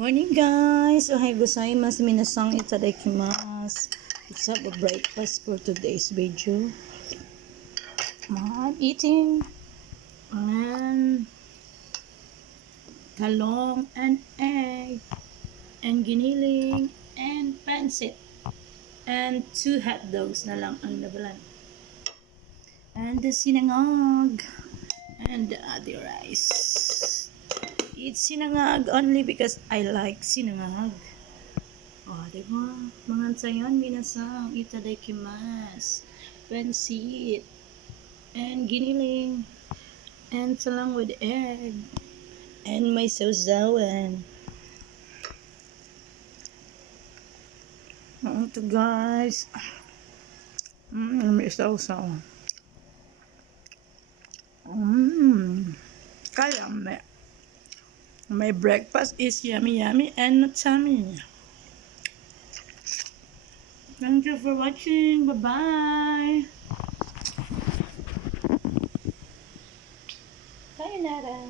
Morning guys! Ohay gozaimasu minasang itadakimasu. Let's have a breakfast for today's video. I'm eating and talong and egg and giniling and pancit and 2 hot dogs na lang ang nabalan. And the sinangag and the other rice. Eat sinangag only because I like sinangag. Oh, diba? Mga sayon, minasang itadakimasu. Pancit. And giniling. And salang with egg. And may sausawan. Ito guys. May sausaw. Kaya my breakfast is yummy and not tummy. Thank you for watching. Bye-bye. Sayonara.